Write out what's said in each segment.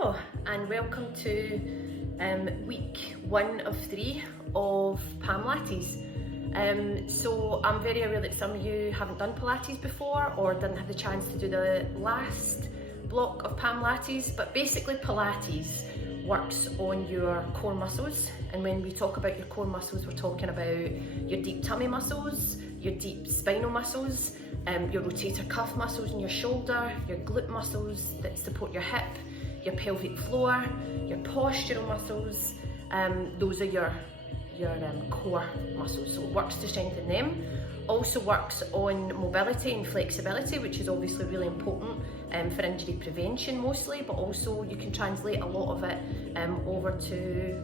Hello and welcome to week 1 of 3 of Pamlattes. So I'm very aware that some of you haven't done Pilates before or didn't have the chance to do the last block of Pamlattes, but basically Pilates works on your core muscles, and when we talk about your core muscles we're talking about your deep tummy muscles, your deep spinal muscles, your rotator cuff muscles in your shoulder, your glute muscles that support your hip, your pelvic floor, your postural muscles. Those are your core muscles, so it works to strengthen them. Also works on mobility and flexibility, which is obviously really important for injury prevention mostly, but also you can translate a lot of it over to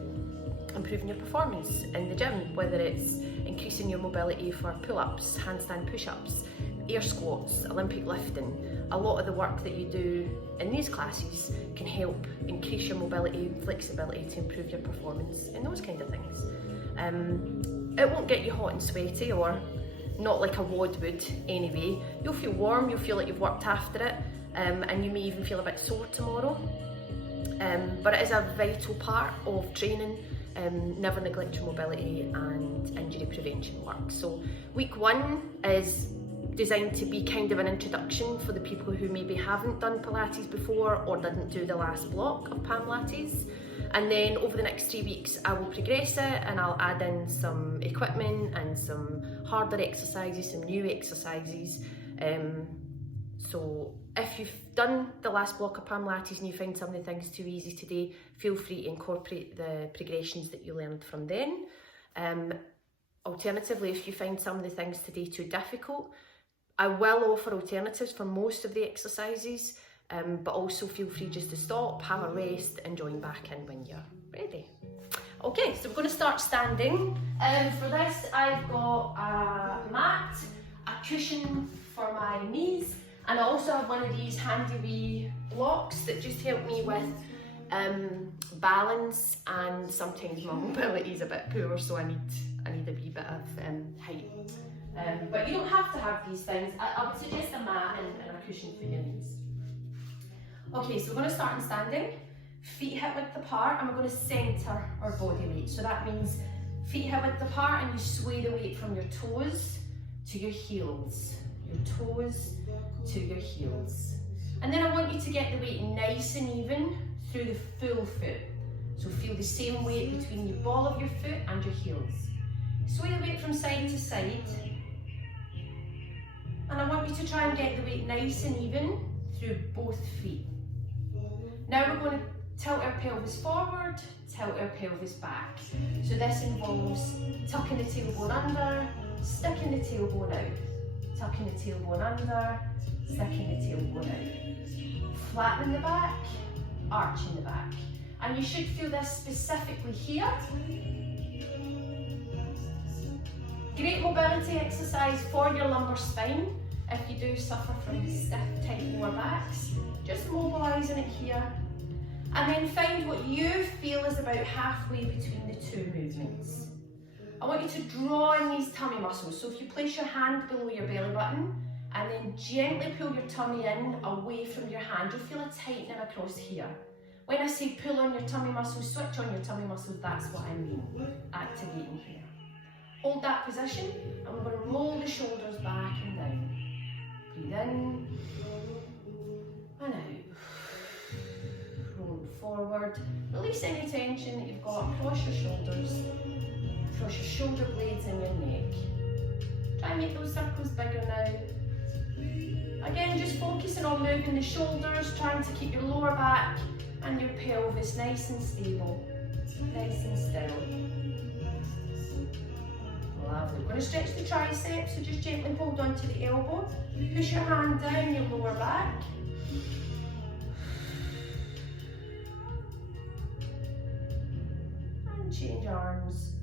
improving your performance in the gym, whether it's increasing your mobility for pull-ups, handstand push-ups, air squats, Olympic lifting. A lot of the work that you do in these classes can help increase your mobility and flexibility to improve your performance and those kind of things. It won't get you hot and sweaty, or not like a WOD would anyway. You'll feel warm, you'll feel like you've worked after it, and you may even feel a bit sore tomorrow. But it is a vital part of training. Never neglect your mobility and injury prevention work. So week 1 is designed to be kind of an introduction for the people who maybe haven't done Pilates before or didn't do the last block of Pamlattes. And then over the next 3 weeks I will progress it and I'll add in some equipment and some harder exercises, some new exercises. So if you've done the last block of Pamlattes and you find some of the things too easy today, feel free to incorporate the progressions that you learned from then. Alternatively, if you find some of the things today too difficult, I will offer alternatives for most of the exercises, but also feel free just to stop, have a rest and join back in when you're ready. Okay, so we're going to start standing. For this I've got a mat, a cushion for my knees, and I also have one of these handy wee blocks that just help me with balance, and sometimes my mobility is a bit poor, so I need a wee bit of height. But you don't have to have these things. I would suggest a mat and a cushion for your knees. Okay, so we're going to start in standing. Feet hip width apart, and we're going to centre our body weight. So that means feet hip width apart and you sway the weight from your toes to your heels. Your toes to your heels. And then I want you to get the weight nice and even through the full foot. So feel the same weight between the ball of your foot and your heels. Sway the weight from side to side. And I want you to try and get the weight nice and even through both feet. Now we're going to tilt our pelvis forward, tilt our pelvis back. So this involves tucking the tailbone under, sticking the tailbone out, tucking the tailbone under, sticking the tailbone out. Flattening the back, arching the back. And you should feel this specifically here. Great mobility exercise for your lumbar spine if you do suffer from stiff, tight lower backs. Just mobilising it here. And then find what you feel is about halfway between the two movements. I want you to draw in these tummy muscles. So if you place your hand below your belly button and then gently pull your tummy in away from your hand, you'll feel a tightening across here. When I say pull on your tummy muscles, switch on your tummy muscles, that's what I mean, activating here. Hold that position, and we're going to roll the shoulders back and down. Breathe in, and out. Roll forward. Release any tension that you've got across your shoulders, across your shoulder blades and your neck. Try and make those circles bigger now. Again, just focusing on moving the shoulders, trying to keep your lower back and your pelvis nice and stable, nice and still. Lovely. We're going to stretch the triceps, so just gently hold on to the elbow. Push your hand down your lower back. And change arms.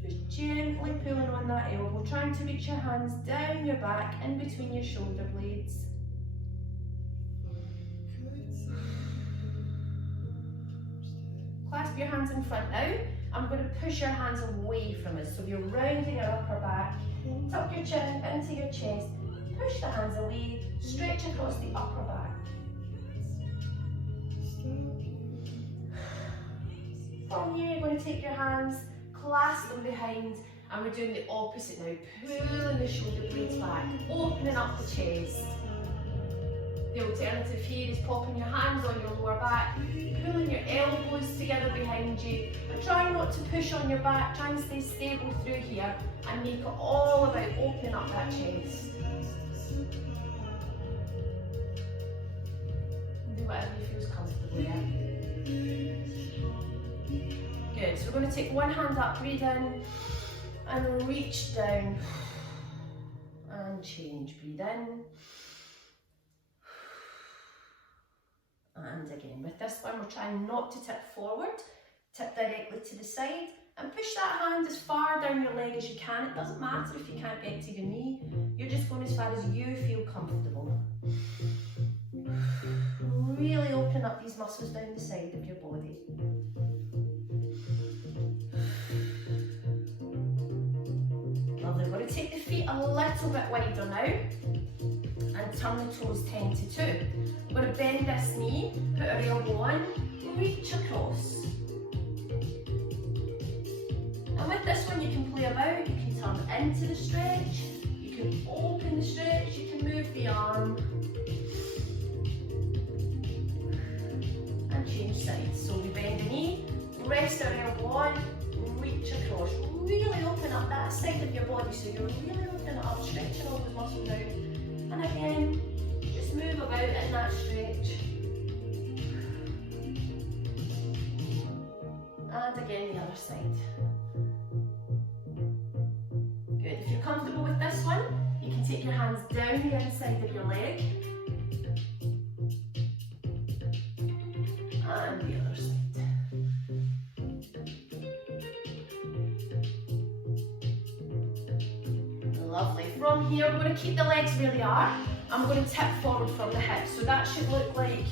Just gently pulling on that elbow, trying to reach your hands down your back, in between your shoulder blades. Clasp your hands in front now. I'm going to push your hands away from us. So you're rounding your upper back, tuck your chin into your chest, push the hands away, stretch across the upper back. From here, you're going to take your hands, clasp them behind, and we're doing the opposite now, pulling the shoulder blades back, opening up the chest. The alternative here is popping your hands on your lower back, pulling your elbows together behind you, but try not to push on your back, try and stay stable through here, and make it all about opening up that chest. Do whatever feels comfortable there. Good, so we're going to take one hand up, breathe in, and reach down, and change, breathe in, and again. With this one, we're trying not to tip forward, tip directly to the side, and push that hand as far down your leg as you can. It doesn't matter if you can't get to your knee, you're just going as far as you feel comfortable. Really open up these muscles down the side of your body. Lovely. We're going to take the feet a little bit wider now and turn the toes 10 to 2. We're going to bend this knee, put our elbow on, reach across. And with this one you can play about, you can turn into the stretch, you can open the stretch, you can move the arm. And change sides. So we bend the knee, rest our elbow on, reach across. Really open up that side of your body, so you're really opening it up, stretching all the muscles out. And again, just move about in that stretch. And again, the other side. Good. If you're comfortable with this one, you can take your hands down the inside of your leg. And the other side. Lovely. From here, we're going to keep the legs where they are. I'm going to tip forward from the hips. So that should look like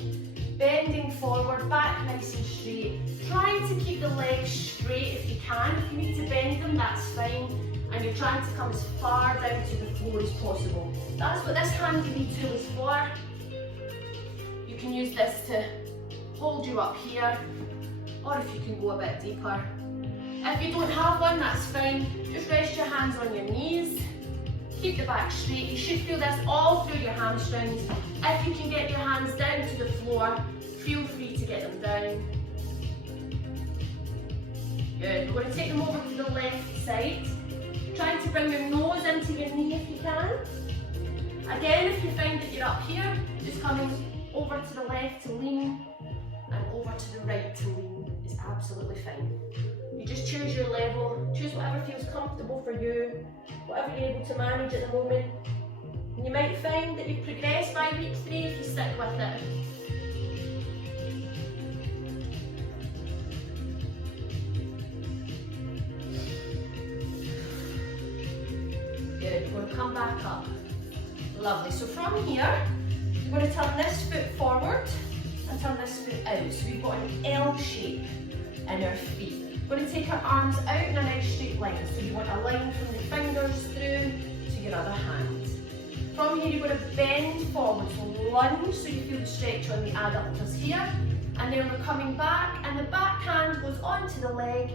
bending forward, back nice and straight. Trying to keep the legs straight if you can. If you need to bend them, that's fine. And you're trying to come as far down to the floor as possible. That's what this handy tool is for. You can use this to hold you up here, or if you can go a bit deeper. If you don't have one, that's fine. Just rest your hands on your knees. Keep the back straight. You should feel this all through your hamstrings. If you can get your hands down to the floor, feel free to get them down. Good. We're going to take them over to the left side. Trying to bring your nose into your knee if you can. Again, if you find that you're up here, just coming over to the left to lean, and over to the right to lean is absolutely fine. You just choose your level, choose whatever feels comfortable for you, whatever you're able to manage at the moment. And you might find that you've progressed by week 3 if you stick with it. Good, we're going to come back up. Lovely, so from here, we're going to turn this foot forward and turn this foot out. So we've got an L shape in our feet. We're going to take our arms out in a nice straight line. So you want a line from the fingers through to your other hand. From here, you're going to bend forward, so lunge, so you feel the stretch on the adductors here. And then we're coming back, and the back hand goes onto the leg,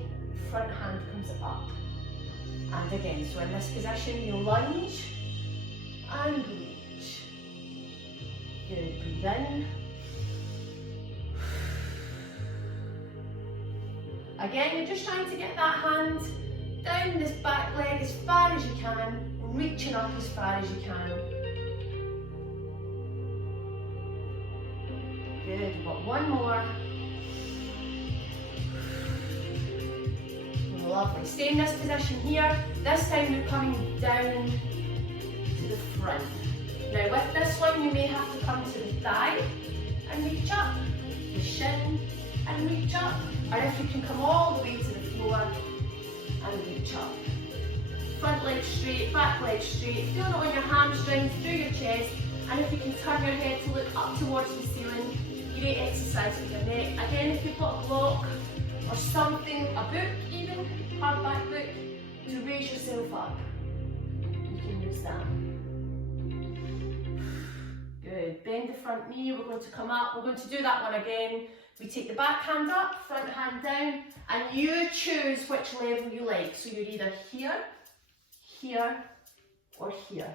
front hand comes up. And again, so in this position, you lunge and reach. Good, breathe in. Again, you're just trying to get that hand down this back leg as far as you can, reaching up as far as you can. Good, we've got one more. Lovely. Stay in this position here. This time you're coming down to the front. Now with this one, you may have to come to the thigh and reach up, the shin and reach up. Or if you can come all the way to the floor and reach up. Front leg straight, back leg straight. Feel it on your hamstring, through your chest. And if you can turn your head to look up towards the ceiling, great exercise with your neck. Again, if you've got a block or something, a book even, hardback book, to raise yourself up, you can use that. Good. Bend the front knee. We're going to come up. We're going to do that one again. We take the back hand up, front hand down, and you choose which level you like. So you're either here, here, or here.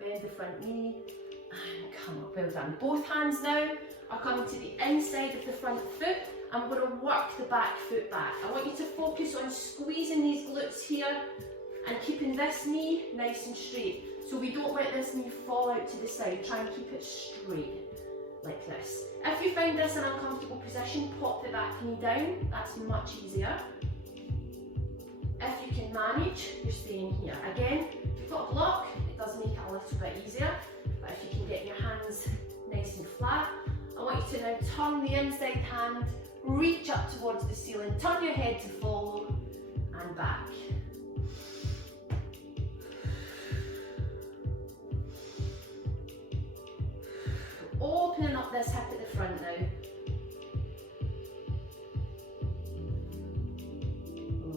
Bend the front knee and come up. Well done. Both hands now are coming to the inside of the front foot, and we're going to work the back foot back. I want you to focus on squeezing these glutes here and keeping this knee nice and straight. So we don't let this knee fall out to the side. Try and keep it straight, like this. If you find this an uncomfortable position, pop the back knee down. That's much easier. If you can manage, you're staying here. Again, if you've got a block, it does make it a little bit easier. But if you can get your hands nice and flat, I want you to now turn the inside hand, reach up towards the ceiling, turn your head to follow, and back. Opening up this hip at the front now.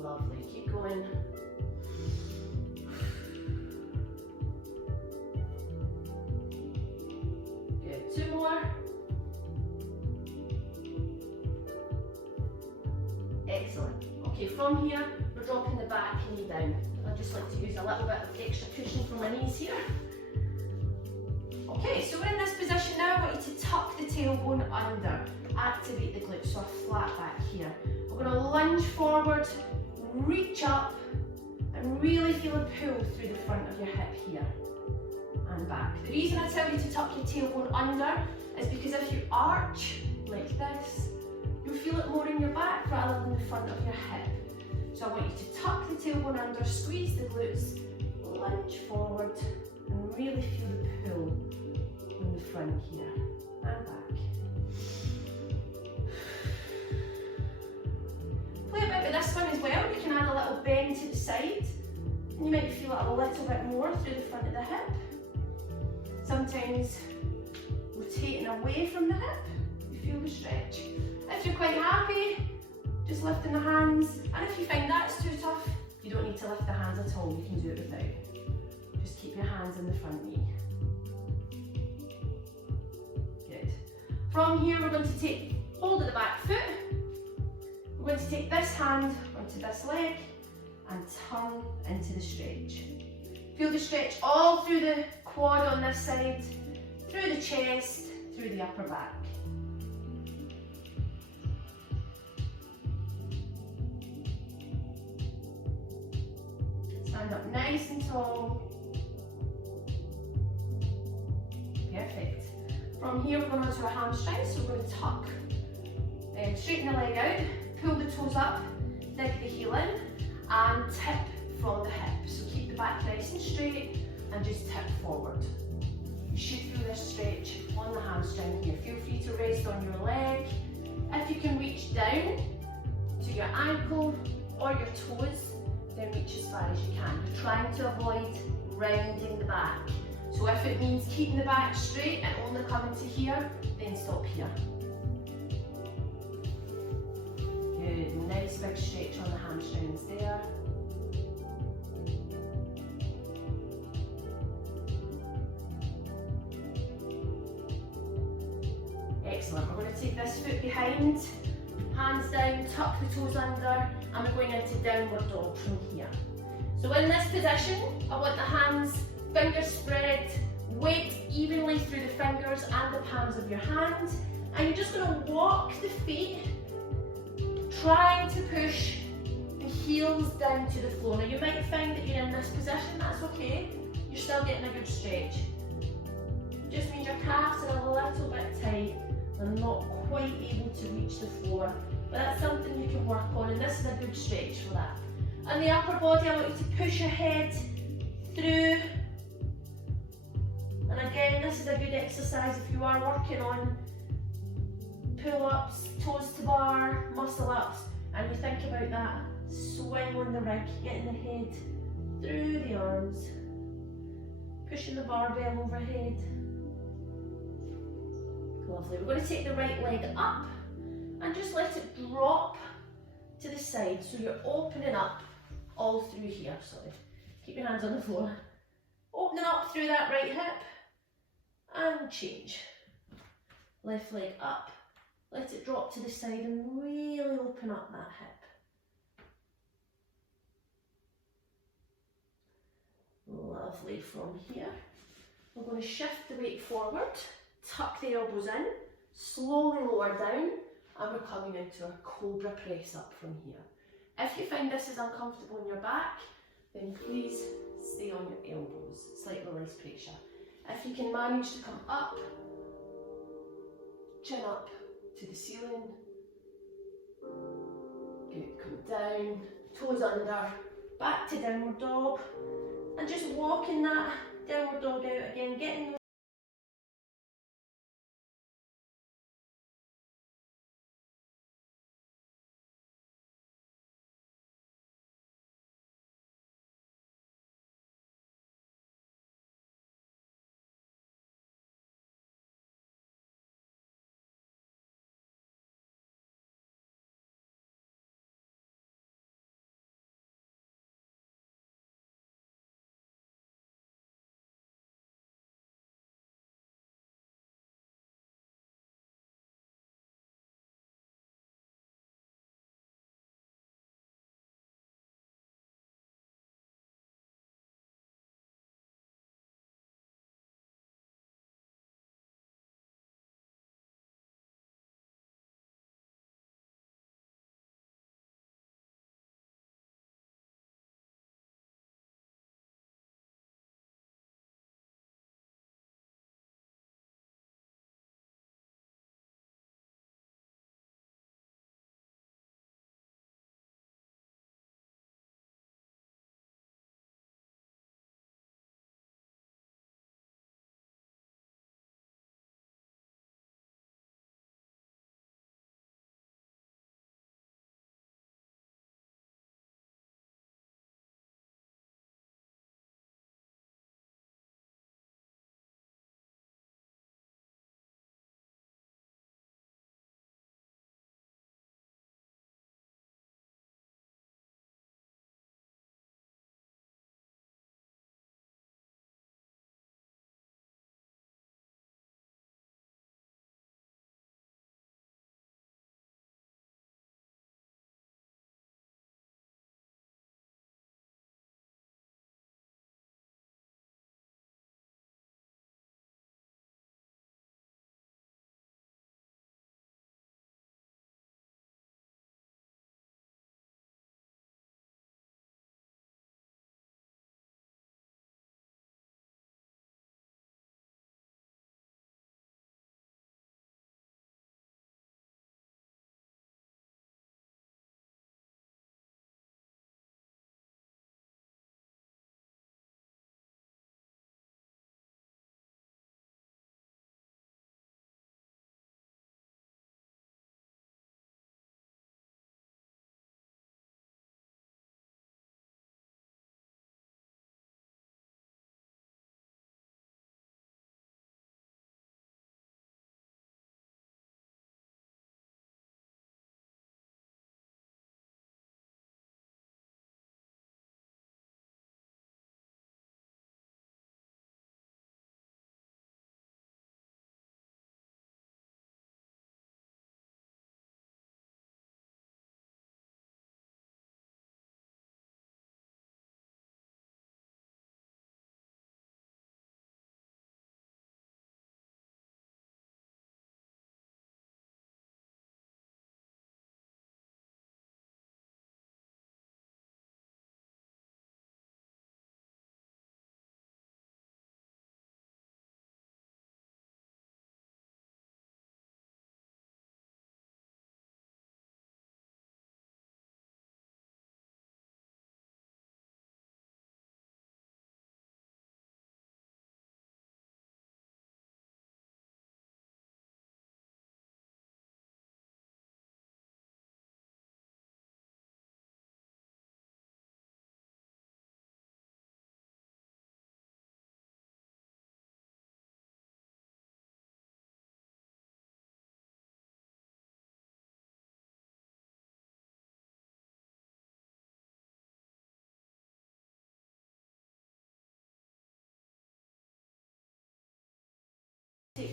Lovely, keep going. Good, 2 more. Excellent. Okay, from here, we're dropping the back knee down. I'd just like to use a little bit of extra cushion for my knees here. Okay, so we're in this position now. I want you to tuck the tailbone under, activate the glutes, so a flat back here. We're going to lunge forward, reach up, and really feel a pull through the front of your hip here, and back. The reason I tell you to tuck your tailbone under is because if you arch like this, you'll feel it more in your back rather than the front of your hip. So I want you to tuck the tailbone under, squeeze the glutes, lunge forward, and really feel the pull in the front here and back. Play a bit with this one as well. You can add a little bend to the side. You might feel it a little bit more through the front of the hip. Sometimes rotating away from the hip, you feel the stretch. If you're quite happy, just lifting the hands. And if you find that's too tough, you don't need to lift the hands at all. You can do it without. Just keep your hands in the front knee. Good. From here, we're going to take hold of the back foot. We're going to take this hand onto this leg and turn into the stretch. Feel the stretch all through the quad on this side, through the chest, through the upper back. Stand up nice and tall. Perfect. From here we're going on to a hamstring, so we're going to tuck, straighten the leg out, pull the toes up, dig the heel in, and tip from the hip. So keep the back nice and straight and just tip forward. You should feel this stretch on the hamstring here. Feel free to rest on your leg. If you can reach down to your ankle or your toes, then reach as far as you can. You're trying to avoid rounding the back. So if it means keeping the back straight and only coming to here, then stop here. Good, nice big stretch on the hamstrings there. Excellent, we're going to take this foot behind, hands down, tuck the toes under, and we're going into downward dog from here. So in this position, I want the hands, fingers spread, weight evenly through the fingers and the palms of your hands, and you're just going to walk the feet, trying to push the heels down to the floor. Now you might find that you're in this position, that's okay, you're still getting a good stretch. Just means your calves are a little bit tight, they're not quite able to reach the floor, but that's something you can work on, and this is a good stretch for that. And the upper body, I want you to push your head through. And again, this is a good exercise if you are working on pull-ups, toes to bar, muscle-ups, and you think about that swing on the rig, getting the head through the arms, pushing the barbell overhead. Lovely. We're going to take the right leg up and just let it drop to the side, so you're opening up all through here. Sorry, keep your hands on the floor. Opening up through that right hip and change. Left leg up, let it drop to the side and really open up that hip. Lovely. From here, we're going to shift the weight forward, tuck the elbows in, slowly lower down, and we're coming into our cobra press up from here. If you find this is uncomfortable in your back, then please stay on your elbows, slightly less pressure. If you can manage to come up, chin up to the ceiling, good, come down, toes under, back to downward dog, and just walking that downward dog out again, getting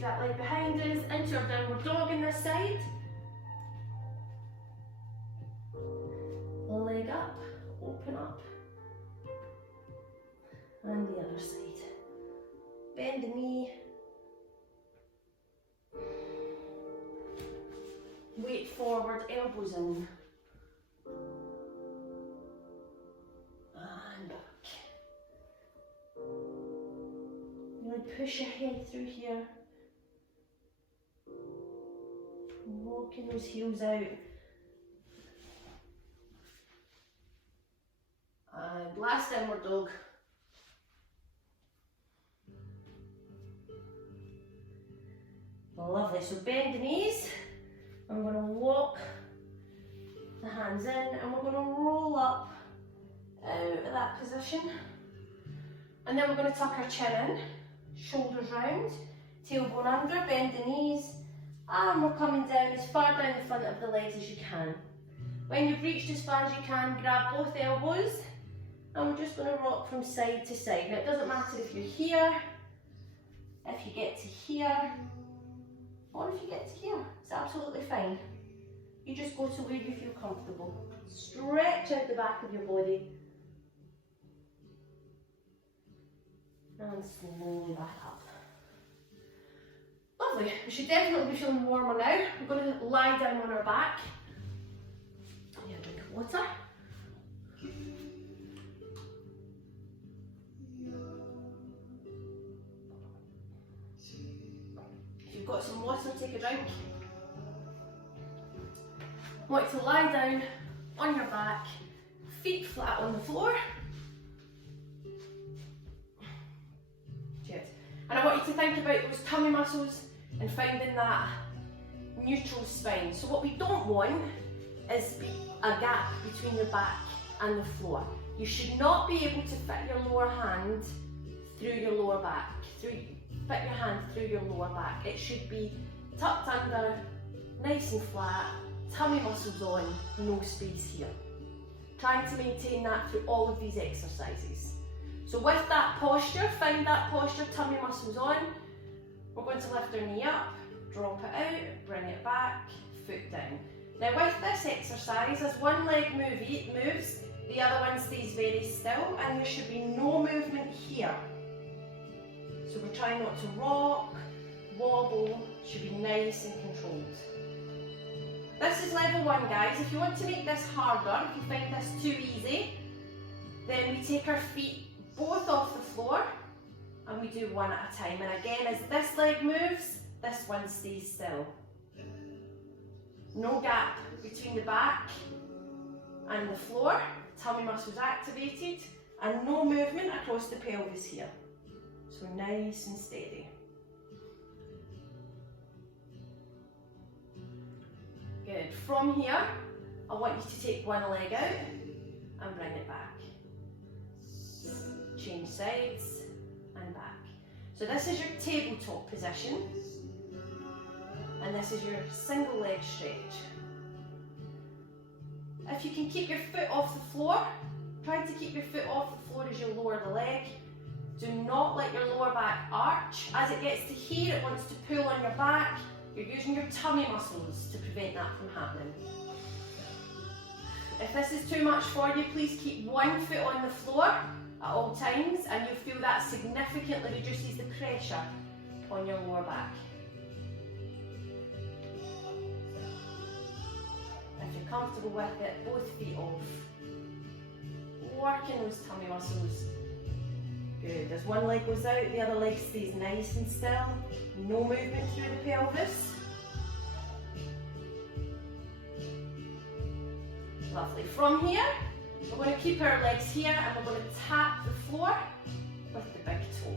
that leg behind us, into our downward dog on this side. Leg up, open up. And the other side. Bend the knee. Weight forward, elbows in. And back. Really push your head through here. Walking those heels out. And last downward dog. Lovely, so bend the knees. I'm going to walk the hands in and we're going to roll up out of that position. And then we're going to tuck our chin in, shoulders round, tailbone under, bend the knees, and we're coming down as far down the front of the legs as you can. When you've reached as far as you can, grab both elbows and we're just going to rock from side to side. Now it doesn't matter if you're here, if you get to here, or if you get to here, it's absolutely fine. You just go to where you feel comfortable. Stretch out the back of your body. And slowly back up. Lovely, we should definitely be feeling warmer now. We're going to lie down on our back. Yeah, drink of water. If you've got some water, take a drink. I want you to lie down on your back, feet flat on the floor. Good. And I want you to think about those tummy muscles and finding that neutral spine. So what we don't want is a gap between your back and the floor. You should not be able to fit your lower hand through your lower back. Fit your hand through your lower back. It should be tucked under, nice and flat, tummy muscles on, no space here. Trying to maintain that through all of these exercises. So with that posture, find that posture, tummy muscles on. We're going to lift our knee up, drop it out, bring it back, foot down. Now with this exercise, as one leg moves, the other one stays very still, and there should be no movement here. So we're trying not to rock, wobble, should be nice and controlled. This is level 1, guys. If you want to make this harder, if you find this too easy, then we take our feet both off the floor and we do one at a time. And again, as this leg moves, this one stays still. No gap between the back and the floor, tummy muscles activated, and no movement across the pelvis here. So nice and steady. Good. From here, I want you to take one leg out and bring it back. Change sides and back. So this is your tabletop position, and this is your single leg stretch. If you can keep your foot off the floor, try to keep your foot off the floor as you lower the leg. Do not let your lower back arch. As it gets to here, it wants to pull on your back. You're using your tummy muscles to prevent that from happening. If this is too much for you, please keep one foot on the floor at all times, and you'll feel that significantly reduces the pressure on your lower back. If you're comfortable with it, both feet off. Working those tummy muscles. Good. As one leg goes out, the other leg stays nice and still. No movement through the pelvis. Lovely. From here, we're going to keep our legs here and we're going to tap the floor with the big toe.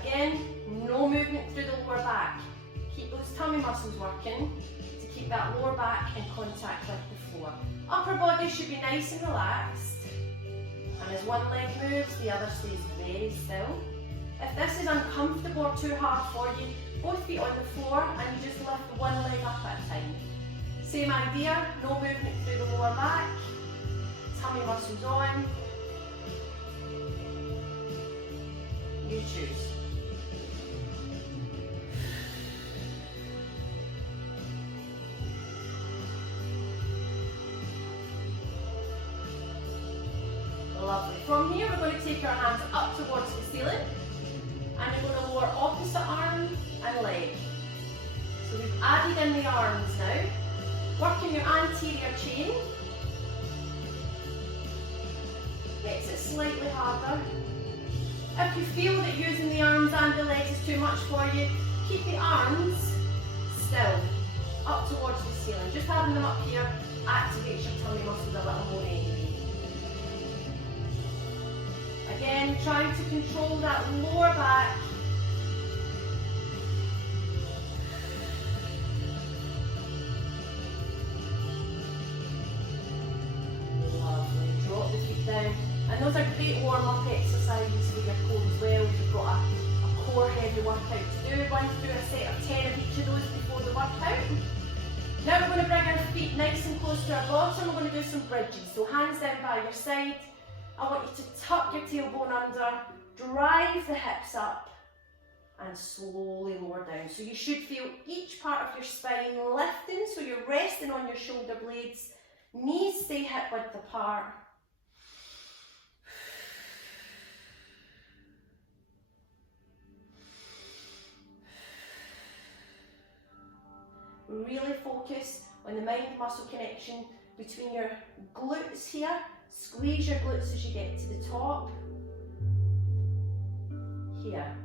Again, no movement through the lower back. Keep those tummy muscles working to keep that lower back in contact with the floor. Upper body should be nice and relaxed. And as one leg moves, the other stays very still. If this is uncomfortable or too hard for you, both feet on the floor and you just lift one leg up at a time. Same idea, no movement through the lower back, tummy muscles on. You choose. from here we're going to take our hands up towards the ceiling and you're going to lower opposite arm and leg. So we've added in the arms now. Working your anterior chain. Makes it slightly harder. If you feel that using the arms and the legs is too much for you, keep the arms still, up towards the ceiling. Just having them up here activates your tummy muscles a little more anyway. Again, trying to control that lower back. Lovely. Drop the feet down. And those are great warm-up exercises for your core as well. If you've got a core heavy workout to do, run through a set of 10 of each of those before the workout. Now we're going to bring our feet nice and close to our bottom. We're going to do some bridges. So hands down by your side. I want you to tuck your tailbone under, drive the hips up and slowly lower down. So you should feel each part of your spine lifting, so you're resting on your shoulder blades. Knees stay hip width apart. Really focus on the mind-muscle connection between your glutes here. Squeeze your glutes as you get to the top. Here.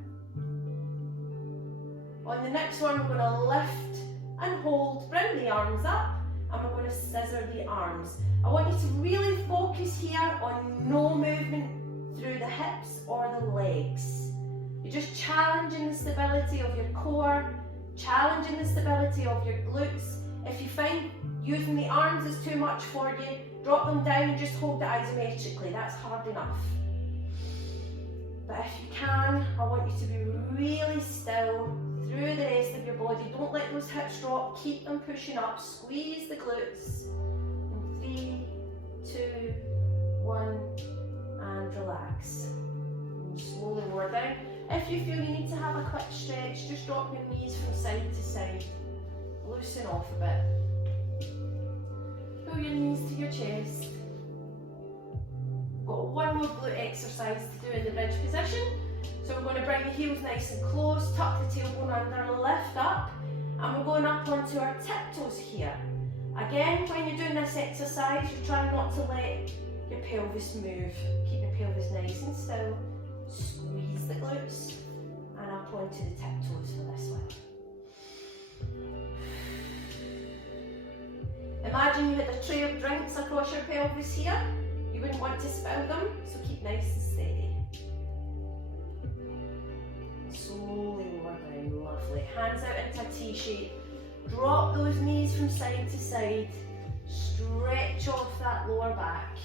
On the next one, we're going to lift and hold, bring the arms up, and we're going to scissor the arms. I want you to really focus here on no movement through the hips or the legs. You're just challenging the stability of your core, challenging the stability of your glutes. If you find using the arms is too much for you, drop them down and just hold it isometrically. That's hard enough. But if you can, I want you to be really still through the rest of your body. Don't let those hips drop. Keep them pushing up. Squeeze the glutes. In 3, 2, 1, and relax. And slowly lower down. If you feel you need to have a quick stretch, just drop your knees from side to side. Loosen off a bit. Pull your knees to your chest. We've got one more glute exercise to do in the bridge position. So we're going to bring the heels nice and close, tuck the tailbone under, lift up, and we're going up onto our tiptoes here. Again, when you're doing this exercise, you're trying not to let your pelvis move. Keep your pelvis nice and still. Squeeze the glutes, and up onto the tiptoes for this one. Imagine you had a tray of drinks across your pelvis here. You wouldn't want to spill them, so keep nice and steady. Slowly lower down, lovely. Hands out into a T shape. Drop those knees from side to side. Stretch off that lower back.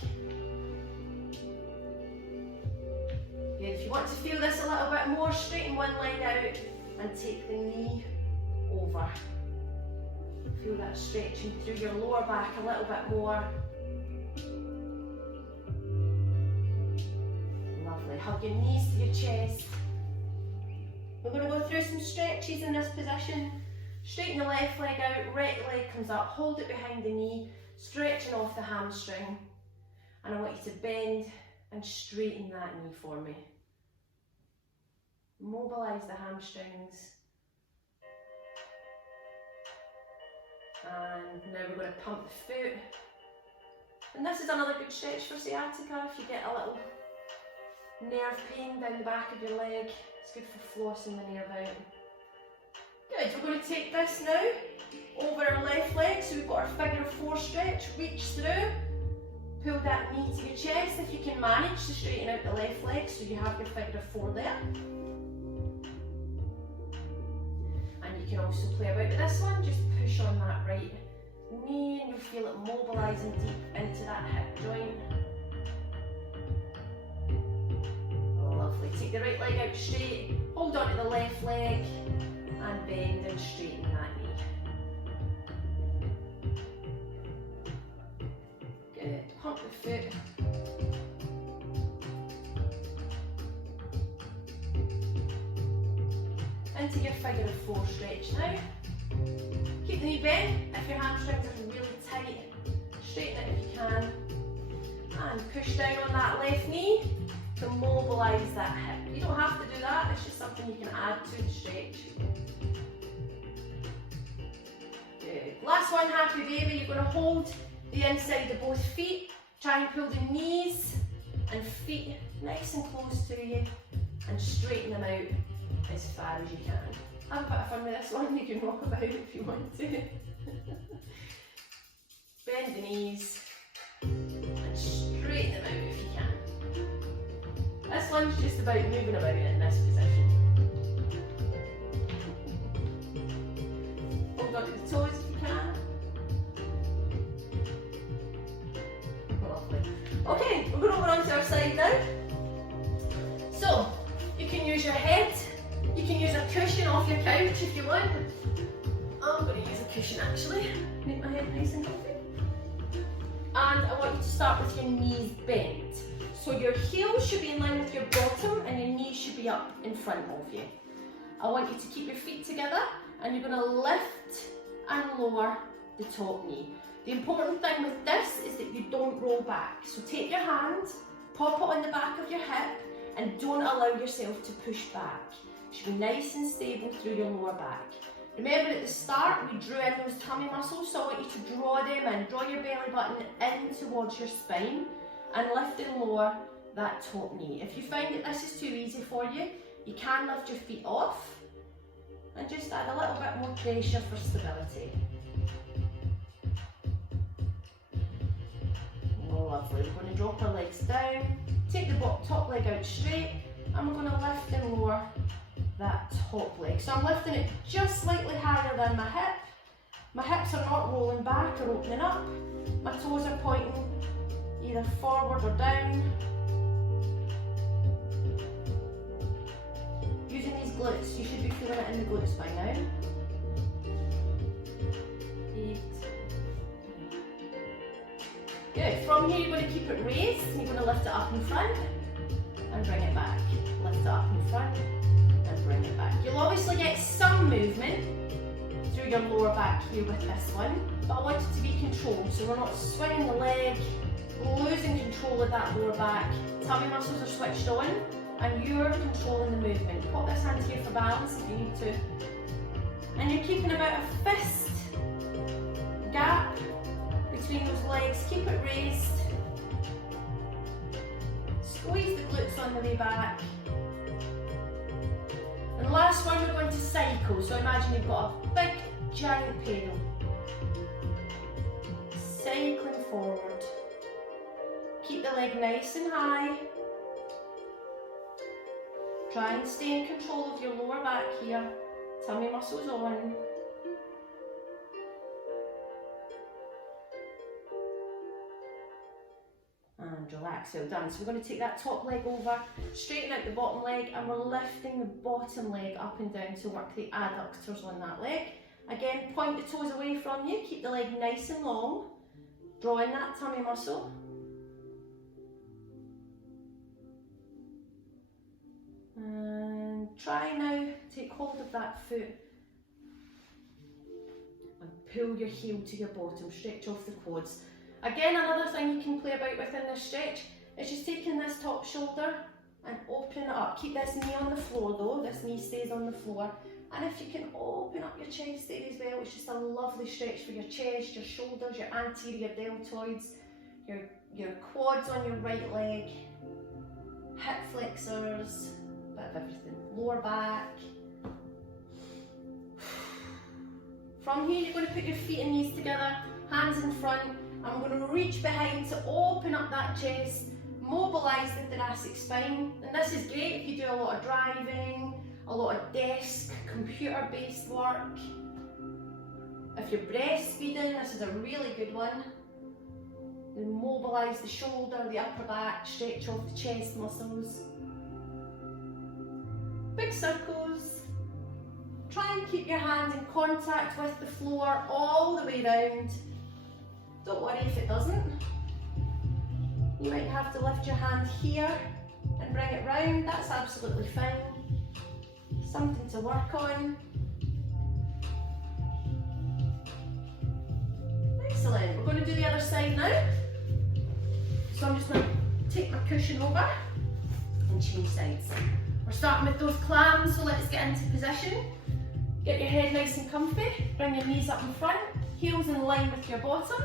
Good. If you want to feel this a little bit more, straighten one leg out and take the knee over. Feel that stretching through your lower back a little bit more. Lovely. Hug your knees to your chest. We're going to go through some stretches in this position. Straighten the left leg out, right leg comes up, hold it behind the knee, stretching off the hamstring. And I want you to bend and straighten that knee for me. Mobilise the hamstrings. And now we're going to pump the foot. And this is another good stretch for sciatica. If you get a little nerve pain down the back of your leg, it's good for flossing the nerve out. Good, we're going to take this now over our left leg. So we've got our figure of 4 stretch. Reach through, pull that knee to your chest. If you can manage to straighten out the left leg so you have your figure of 4 there. And you can also play about with this one. Just push on that right knee and you'll feel it mobilising deep into that hip joint. Lovely. Take the right leg out straight, hold on to the left leg and bend and straighten that knee. Good. Pump the foot. Into your figure of 4 stretch now. Keep the knee bent. If your hamstrings are really tight, straighten it if you can. And push down on that left knee to mobilise that hip. You don't have to do that, it's just something you can add to the stretch. Good. Last one, happy baby. You're going to hold the inside of both feet. Try and pull the knees and feet nice and close to you and straighten them out as far as you can. Have a bit of fun with this one, you can rock about if you want to. Bend the knees and straighten them out if you can. This one's just about moving about in this position. Hold on to the toes if you can. Lovely. Okay, we're going over onto our side now. So, you can use your head, you can use a cushion off your couch if you want. I'm going to use a cushion actually, make my head nice and comfy. And I want you to start with your knees bent. So your heels should be in line with your bottom and your knees should be up in front of you. I want you to keep your feet together and you're going to lift and lower the top knee. The important thing with this is that you don't roll back. So take your hand, pop it on the back of your hip and don't allow yourself to push back. You should be nice and stable through your lower back. Remember at the start we drew in those tummy muscles, so I want you to draw them in. Draw your belly button in towards your spine and lift and lower that top knee. If you find that this is too easy for you, you can lift your feet off and just add a little bit more pressure for stability. Lovely. We're going to drop our legs down, take the top leg out straight, and we're going to lift and lower that top leg. So I'm lifting it just slightly higher than my hip. My hips are not rolling back or opening up. My toes are pointing either forward or down. Using these glutes, you should be feeling it in the glutes by now. 8. Good. From here you're going to keep it raised and you're going to lift it up in front and bring it back. Lift it up in front and bring it back. You'll obviously get some movement through your lower back here with this one, but I want it to be controlled, so we're not swinging the leg, losing control of that lower back. Tummy muscles are switched on and you're controlling the movement. Pop this hand here for balance if you need to. And you're keeping about a fist gap between those legs. Keep it raised. Squeeze the glutes on the way back. And last one, we're going to cycle. So imagine you've got a big giant pedal. Cycling forward. Keep the leg nice and high. Try and stay in control of your lower back here. Tummy muscles on. And relax, well done. So we're going to take that top leg over, straighten out the bottom leg, and we're lifting the bottom leg up and down to work the adductors on that leg. Again, point the toes away from you, keep the leg nice and long, draw in that tummy muscle. And try now, take hold of that foot and pull your heel to your bottom, stretch off the quads. Again, another thing you can play about within this stretch is just taking this top shoulder and opening it up. Keep this knee on the floor though, this knee stays on the floor. And if you can open up your chest there as well, it's just a lovely stretch for your chest, your shoulders, your anterior deltoids, your quads on your right leg, hip flexors, a bit of everything, lower back. From here you're going to put your feet and knees together, hands in front. I'm going to reach behind to open up that chest, mobilise the thoracic spine. And this is great if you do a lot of driving, a lot of desk, computer-based work. If you're breastfeeding, this is a really good one. Then mobilise the shoulder, the upper back, stretch off the chest muscles. Big circles. Try and keep your hands in contact with the floor all the way round. Don't worry if it doesn't. You might have to lift your hand here and bring it round, that's absolutely fine. Something to work on. Excellent, we're going to do the other side now. So I'm just going to take my cushion over and change sides. We're starting with those clams, so let's get into position. Get your head nice and comfy, bring your knees up in front, heels in line with your bottom,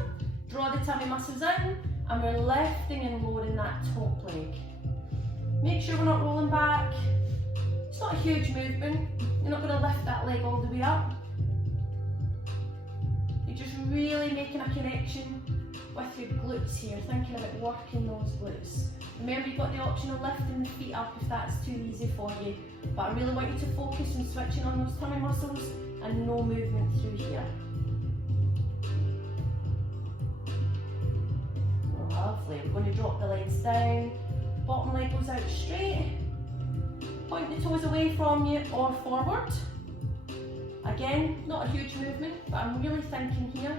draw the tummy muscles in, and we're lifting and lowering that top leg. Make sure we're not rolling back. It's not a huge movement. You're not going to lift that leg all the way up. You're just really making a connection with your glutes here, thinking about working those glutes. Remember, you've got the option of lifting the feet up if that's too easy for you, but I really want you to focus on switching on those tummy muscles and no movement through here. Lovely. We're going to drop the legs down, bottom leg goes out straight, point the toes away from you or forward. Again, not a huge movement, but I'm really thinking here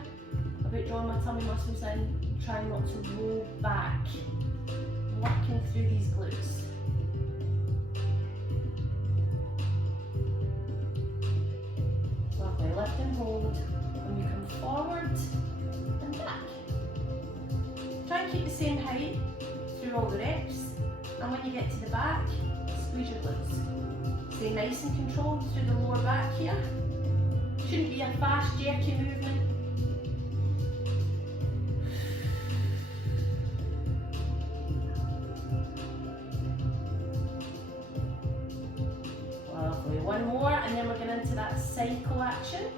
about drawing my tummy muscles in, trying not to roll back, working through these glutes. Lovely, lift and hold when you come forward and back. Try and keep the same height through all the reps, and when you get to the back, squeeze your glutes. Stay nice and controlled through the lower back here. Shouldn't be a fast, jerky movement. Lovely. One more, and then we're going into that cycle action.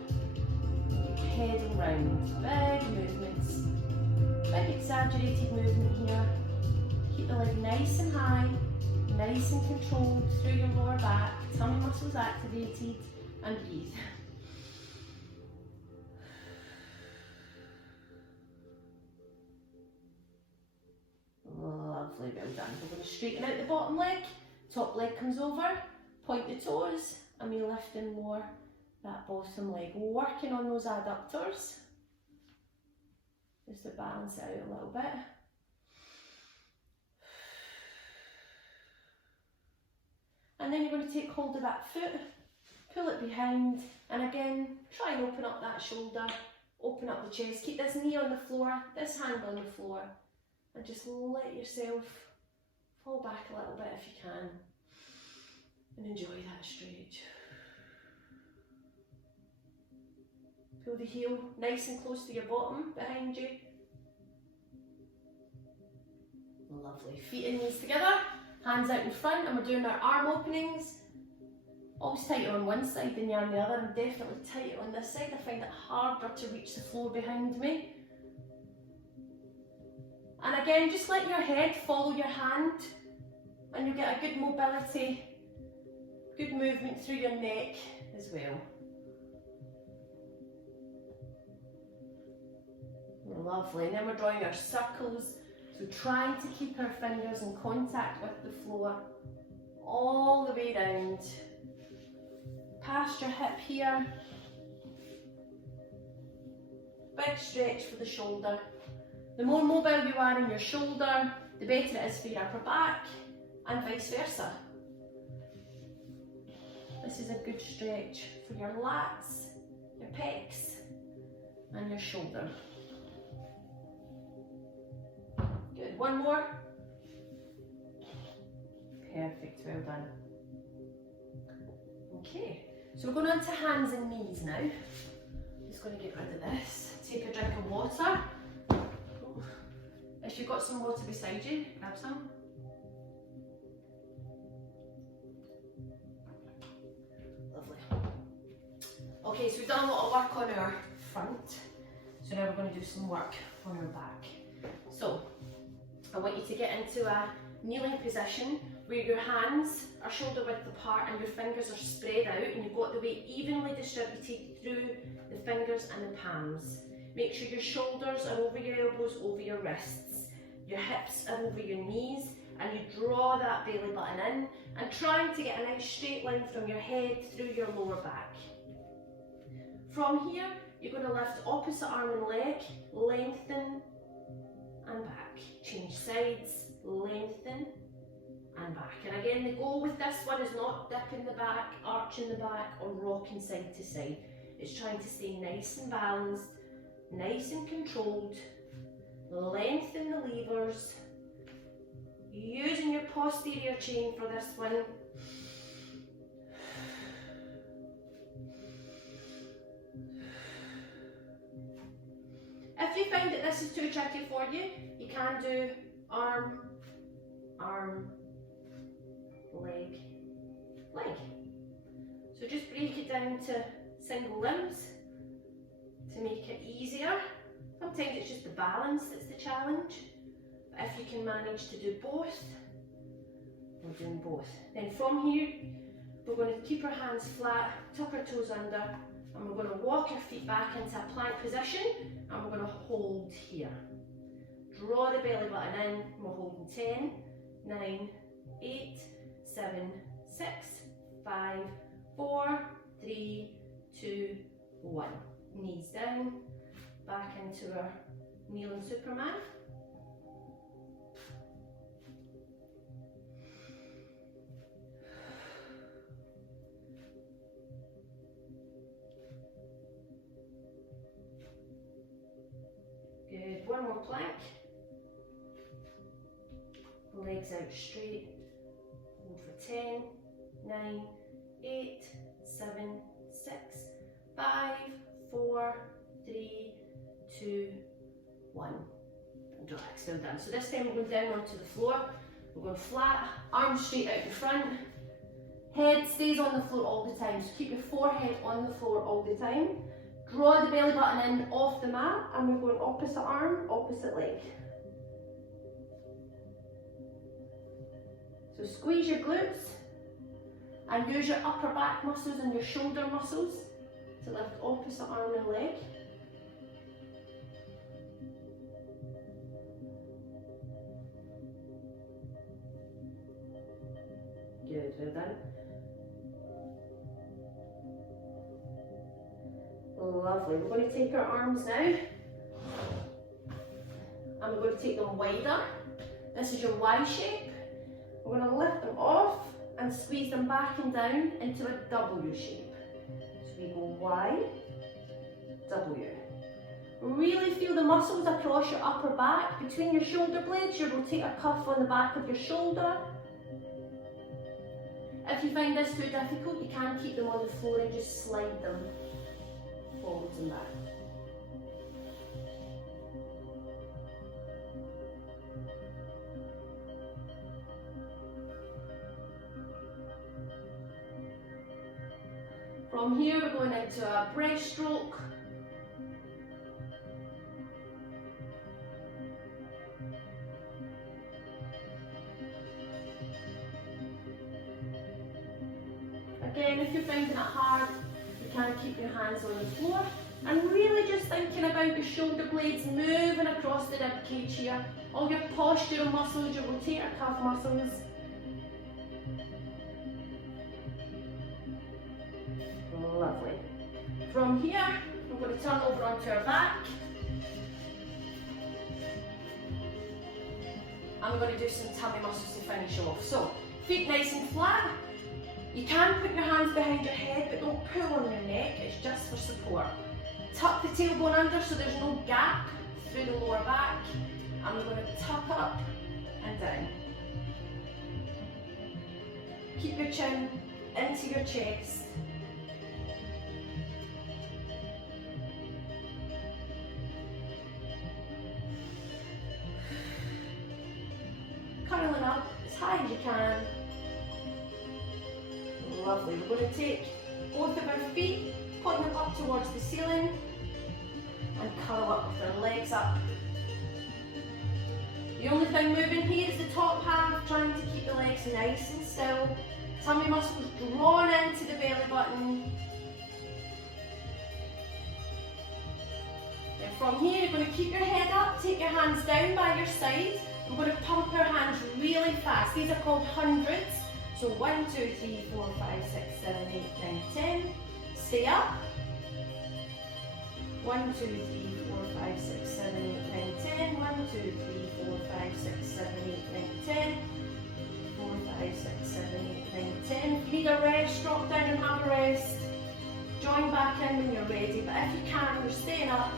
Heading round. Big movements. Big exaggerated movement here. Keep the leg nice and high, nice and controlled through your lower back. Tummy muscles activated, and breathe. Lovely, well done. We're going to straighten out the bottom leg, top leg comes over, point the toes, and we lift and lower that bottom leg. Working on those adductors, just to balance it out a little bit. And then you're going to take hold of that foot, pull it behind, and again, try and open up that shoulder, open up the chest, keep this knee on the floor, this hand on the floor, and just let yourself fall back a little bit if you can, and enjoy that stretch. Pull the heel nice and close to your bottom behind you. Lovely. Feet and knees together, hands out in front, and we're doing our arm openings. Always tighter on one side than you are on the other, and definitely tighter on this side. I find it harder to reach the floor behind me. And again, just let your head follow your hand, and you'll get a good mobility, good movement through your neck as well. Lovely, and then we're drawing our circles, so trying to keep our fingers in contact with the floor all the way round. Past your hip here. Big stretch for the shoulder. The more mobile you are in your shoulder, the better it is for your upper back, and vice versa. This is a good stretch for your lats, your pecs, and your shoulder. Good, one more. Perfect, well done. Okay, so we're going on to hands and knees now. Just going to get rid of this. Take a drink of water. If you've got some water beside you, grab some. Lovely. Okay, so we've done a lot of work on our front, so now we're going to do some work on our back. So, I want you to get into a kneeling position where your hands are shoulder width apart and your fingers are spread out, and you've got the weight evenly distributed through the fingers and the palms. Make sure your shoulders are over your elbows, over your wrists. Your hips are over your knees, and you draw that belly button in and trying to get a nice straight line from your head through your lower back. From here, you're going to lift opposite arm and leg, lengthen and back. Change sides, lengthen and back. And again, the goal with this one is not dipping the back, arching the back, or rocking side to side. It's trying to stay nice and balanced, nice and controlled. Lengthen the levers, Using your posterior chain for this one. If you find that this is too tricky for you, you can do arm, arm, leg, leg. So just break it down to single limbs to make it easier. Sometimes it's just the balance that's the challenge. But if you can manage to do both, we're doing both. Then from here, we're going to keep our hands flat, tuck our toes under, and we're going to walk our feet back into a plank position, and we're going to hold here. Draw the belly button in, and we're holding 10, 9, 8, 7, 6, 5, 4, 3, 2, 1. Knees down, back into our kneeling Superman. Good, one more plank. Legs out straight. Hold for 10, 9, 8, 7, 6, 5, 4, 3, 2, 1. And relax, still down. So this time we're going down onto the floor. We're going flat, arms straight out in front. Head stays on the floor all the time, so keep your forehead on the floor all the time. Draw the belly button in off the mat, and we're going opposite arm, opposite leg. So squeeze your glutes and use your upper back muscles and your shoulder muscles to lift opposite arm and leg. Good, well done. Lovely. We're going to take our arms now, and we're going to take them wider. This is your Y shape. We're going to lift them off and squeeze them back and down into a W shape. So we go Y, W. Really feel the muscles across your upper back, between your shoulder blades, your rotator cuff on the back of your shoulder. If you find this too difficult, you can keep them on the floor and just slide them forwards and back. From here we're going into a breaststroke. Again, if you're finding it hard, you can keep your hands on the floor and really just thinking about your shoulder blades moving across the rib cage here. All your postural muscles, your rotator cuff muscles. Lovely. From here, we're going to turn over onto our back. And we're going to do some tummy muscles to finish off. So, feet nice and flat. You can put your hands behind your head, but don't pull on your neck, it's just for support. Tuck the tailbone under so there's no gap through the lower back. And we're going to tuck up and down. Keep your chin into your chest. Curling up as high as you can. Lovely. We're going to take both of our feet, point them up towards the ceiling, and curl up with our legs up. The only thing moving here is the top half, trying to keep the legs nice and still. Tummy muscles drawn into the belly button. Then from here, you're going to keep your head up, take your hands down by your side. We're going to pump our hands really fast. These are called hundreds. So 1, 2, 3, 4, 5, 6, 7, 8, 9, 10. Stay up. 1, 2, 3, 4, 5, 6, 7, 8, 9, 10. 1, 2, 3, 4, 5, 6, 7, 8, 9, 10. 4, 5, 6, 7, 8, 9, 10. If you need a rest, drop down and have a rest. Join back in when you're ready, but if you can, you're staying up.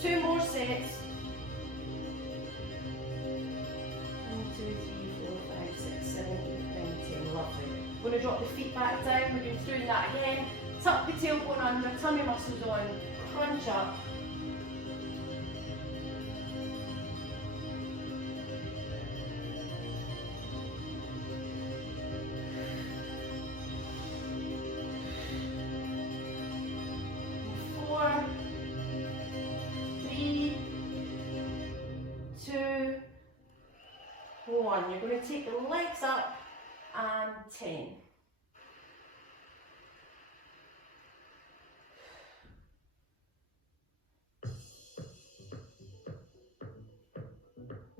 2 more sets. 3, 4, 5, 6, 7, 8, 9, 10. Lovely. We're going to drop the feet back down. We're going through that again. Tuck the tailbone under, tummy muscles on, crunch up. You're going to take the legs up and 10.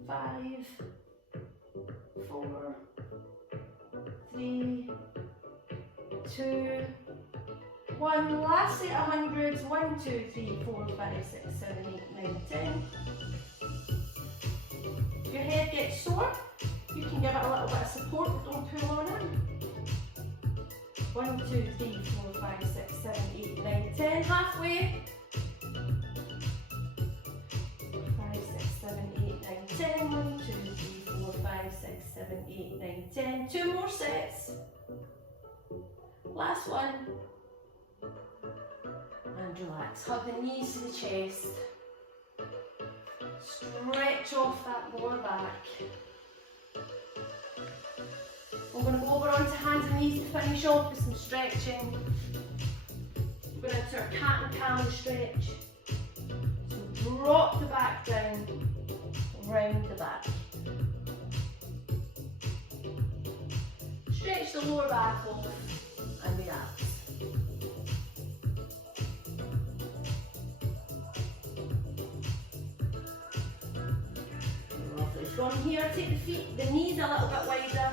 5, 4, 3, 2, 1. Lastly at 100. 1, 2, 3, 4, 5, 6, 7, 8, 9, 10. If your head gets sore, you can give it a little bit of support, but don't pull on it. 1, 2, 3, 4, 5, 6, 7, 8, 9, 10. Halfway. 5, 6, 7, 8, 9, 10. 1, 2, 3, 4, 5, 6, 7, 8, 9, 10. 2 more sets. Last one. And relax. Hug the knees to the chest. Stretch off that lower back. We're going to go over onto hands and knees to finish off with some stretching. We're going into our cat and camel stretch. So drop the back down, round the back. Stretch the lower back off and relax. Lovely. From here, take the knees a little bit wider.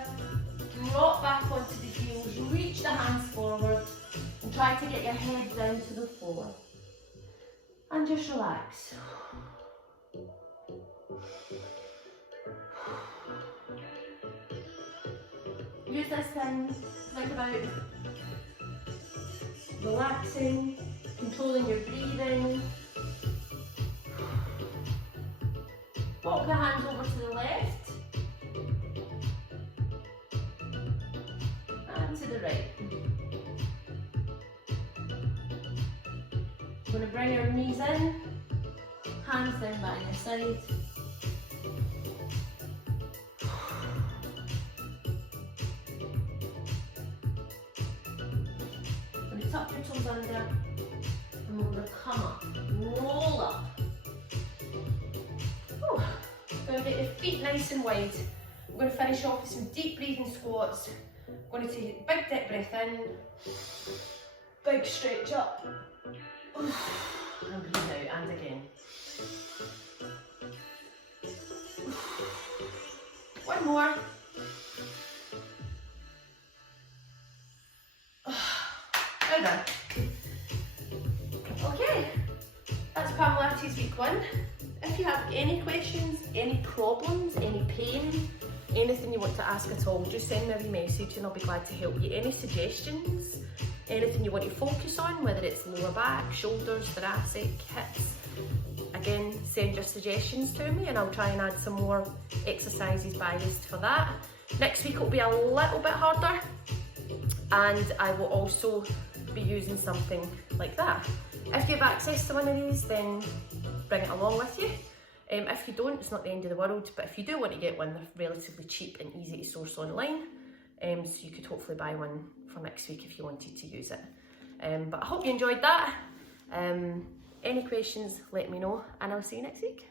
Drop back onto the heels, reach the hands forward and try to get your head down to the floor. And just relax. Use this time to think about relaxing, controlling your breathing. Walk the hands over to the left. To the right. We're going to bring our knees in, hands down by your side. We're going to tuck your toes under and we're going to come up, roll up. We're going to get your feet nice and wide. We're going to finish off with some deep breathing squats. Going to take a big deep breath in, big stretch up, and breathe out, and again. One more. And done. Okay, that's Pamlattes week 1. If you have any questions, any problems, any pain, anything you want to ask at all, just send me a wee message and I'll be glad to help you. Any suggestions, anything you want to focus on, whether it's lower back, shoulders, thoracic, hips, again, send your suggestions to me and I'll try and add some more exercises biased for that. Next week will be a little bit harder and I will also be using something like that. If you have access to one of these, then bring it along with you. If you don't, it's not the end of the world, but if you do want to get one, they're relatively cheap and easy to source online, so you could hopefully buy one for next week if you wanted to use it. But I hope you enjoyed that. Any questions, let me know, and I'll see you next week.